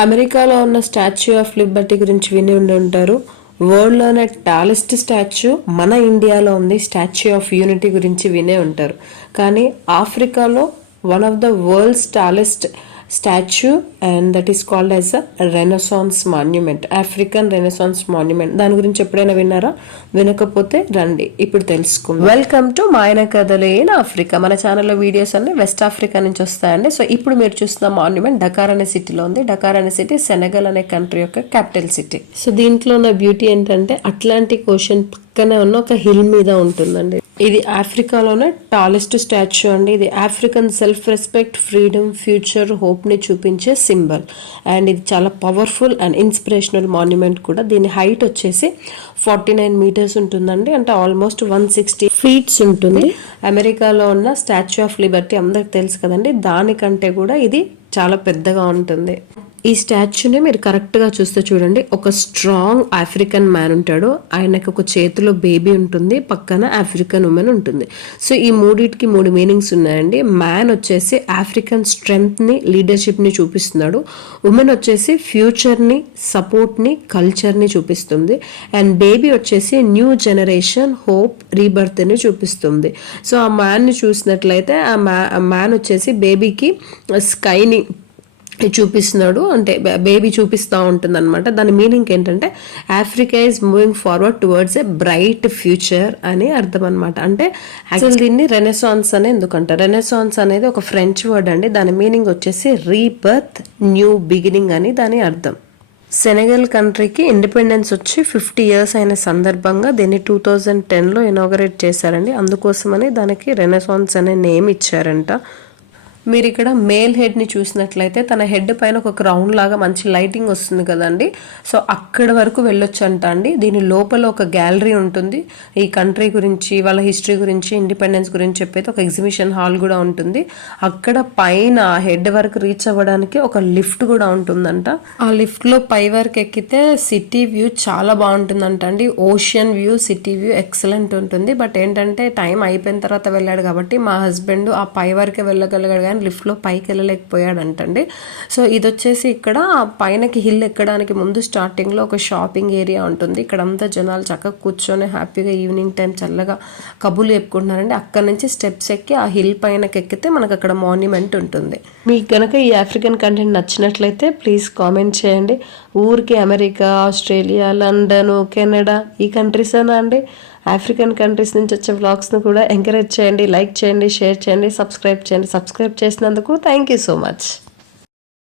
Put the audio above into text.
అమెరికాలో ఉన్న statue of Liberty గురించి విని ఉంటారు. వరల్డ్లోనే టాలెస్ట్ స్టాచ్యూ మన ఇండియాలో ఉంది. స్టాచ్యూ ఆఫ్ యూనిటీ గురించి వినే ఉంటారు. కానీ ఆఫ్రికాలో one of the world's tallest statue and that is called as a renaissance monument, African renaissance monument. దాని గురించి ఎప్పుడైనా విన్నారా? వినకపోతే రండి ఇప్పుడు తెలుసుకుందాం. వెల్కమ్ టు మాయన కథలు ఇన్ ఆఫ్రికా. మన ఛానల్లో వీడియోస్ అన్ని వెస్ట్ ఆఫ్రికా నుంచి వస్తాయండి. సో ఇప్పుడు మీరు చూస్తున్న మాన్యుమెంట్ డకార్ అనే సిటీలో ఉంది. డకార్ అనే సిటీ సెనగల్ అనే కంట్రీ యొక్క క్యాపిటల్ సిటీ. సో దీంట్లో ఉన్న బ్యూటీ ఏంటంటే అట్లాంటిక్ ఓషన్ పక్కనే ఉన్న ఒక హిల్ మీద ఉంటుందండి. ఇది ఆఫ్రికాలోనే టాలెస్ట్ స్టాచ్యూ అండి. ఇది African self respect, freedom, future, hope ని చూపించే సింబల్. అండ్ ఇది చాలా పవర్ఫుల్ అండ్ ఇన్స్పిరేషనల్ మాన్యుమెంట్ కూడా. దీని హైట్ వచ్చేసి 49 మీటర్స్ ఉంటుందండి, అంటే ఆల్మోస్ట్ 160 ఫీట్స్ ఉంటుంది. అమెరికాలో ఉన్న స్టాచ్యూ ఆఫ్ లిబర్టీ అందరికి తెలుసు కదండి, దానికంటే కూడా ఇది చాలా పెద్దగా ఉంటుంది. ఈ స్టాచ్యూని మీరు కరెక్ట్గా చూస్తే చూడండి, ఒక స్ట్రాంగ్ ఆఫ్రికన్ మ్యాన్ ఉంటాడు, ఆయనకు ఒక చేతిలో బేబీ ఉంటుంది, పక్కన ఆఫ్రికన్ ఉమెన్ ఉంటుంది. సో ఈ మూడింటికి 3 మీనింగ్స్ ఉన్నాయండి. మ్యాన్ వచ్చేసి ఆఫ్రికన్ స్ట్రెంగ్త్ని, లీడర్షిప్ని చూపిస్తున్నాడు. ఉమెన్ వచ్చేసి ఫ్యూచర్ని, సపోర్ట్ని, కల్చర్ని చూపిస్తుంది. అండ్ బేబీ వచ్చేసి న్యూ జనరేషన్, హోప్, రీబర్త్ని చూపిస్తుంది. సో ఆ మ్యాన్ని చూసినట్లయితే ఆ మ్యాన్ వచ్చేసి బేబీకి స్కైని చూపిస్తున్నాడు, అంటే బేబీ చూపిస్తూ ఉంటుంది అనమాట. దాని మీనింగ్ ఏంటంటే Africa is moving forward towards a bright future అని అర్థం అనమాట. అంటే యాక్చువల్ దీన్ని రెనెసాన్స్ అని ఎందుకంటారు? రెనెసాన్స్ అనేది ఒక ఫ్రెంచ్ వర్డ్ అండి. దాని మీనింగ్ వచ్చేసి రీబర్త్, న్యూ బిగినింగ్ అని దాని అర్థం. సెనగల్ కంట్రీకి ఇండిపెండెన్స్ వచ్చి 50 ఇయర్స్ అయిన సందర్భంగా దీన్ని 2010లో ఇనాగరేట్ చేశారండి. అందుకోసమని దానికి రెనెసాన్స్ అనే నేమ్ ఇచ్చారంట. మీరు ఇక్కడ మేల్ హెడ్ని చూసినట్లయితే తన హెడ్ పైన ఒక క్రౌన్ లాగా మంచి లైటింగ్ వస్తుంది కదండి. సో అక్కడ వరకు వెళ్ళొచ్చు అంట అండి. దీని లోపల ఒక గ్యాలరీ ఉంటుంది, ఈ కంట్రీ గురించి, వాళ్ళ హిస్టరీ గురించి, ఇండిపెండెన్స్ గురించి చెప్పేది ఒక ఎగ్జిబిషన్ హాల్ కూడా ఉంటుంది. అక్కడ పైన హెడ్ వరకు రీచ్ అవ్వడానికి ఒక లిఫ్ట్ కూడా ఉంటుందంట. ఆ లిఫ్ట్లో పై వరకు ఎక్కితే సిటీ వ్యూ చాలా బాగుంటుందంట అండి. Ocean view, city view excellent ఉంటుంది. బట్ ఏంటంటే టైం అయిపోయిన తర్వాత వెళ్ళాడు కాబట్టి మా హస్బెండ్ ఆ పై వరకే వెళ్ళగలిగాడు, లిఫ్ట్లో పైకి వెళ్ళలేకపోయాడంటండి. సో ఇది వచ్చేసి ఇక్కడ పైనకి హిల్ ఎక్కడానికి ముందు స్టార్టింగ్ లో ఒక షాపింగ్ ఏరియా ఉంటుంది. ఇక్కడ అంతా జనాలు చక్కగా కూర్చొని హ్యాపీగా ఈవినింగ్ టైం చల్లగా కబుర్లు చెప్పుకుంటున్నారండి. అక్కడ నుంచి స్టెప్స్ ఎక్కి ఆ హిల్ పైనకి ఎక్కితే మనకు అక్కడ మాన్యుమెంట్ ఉంటుంది. మీకు కనుక ఈ ఆఫ్రికన్ కంటెంట్ నచ్చినట్లయితే ప్లీజ్ కామెంట్ చేయండి. ఊరికి అమెరికా, ఆస్ట్రేలియా, లండన్, కెనడా ఈ కంట్రీస్ అనా అండి? ఆఫ్రికన్ కంట్రీస్ నుంచి వచ్చే వ్లాగ్స్ను కూడా ఎంకరేజ్ చేయండి, లైక్ చేయండి, షేర్ చేయండి, సబ్స్క్రైబ్ చేయండి. సబ్స్క్రైబ్ చేసినందుకు థ్యాంక్ యూ సో మచ్.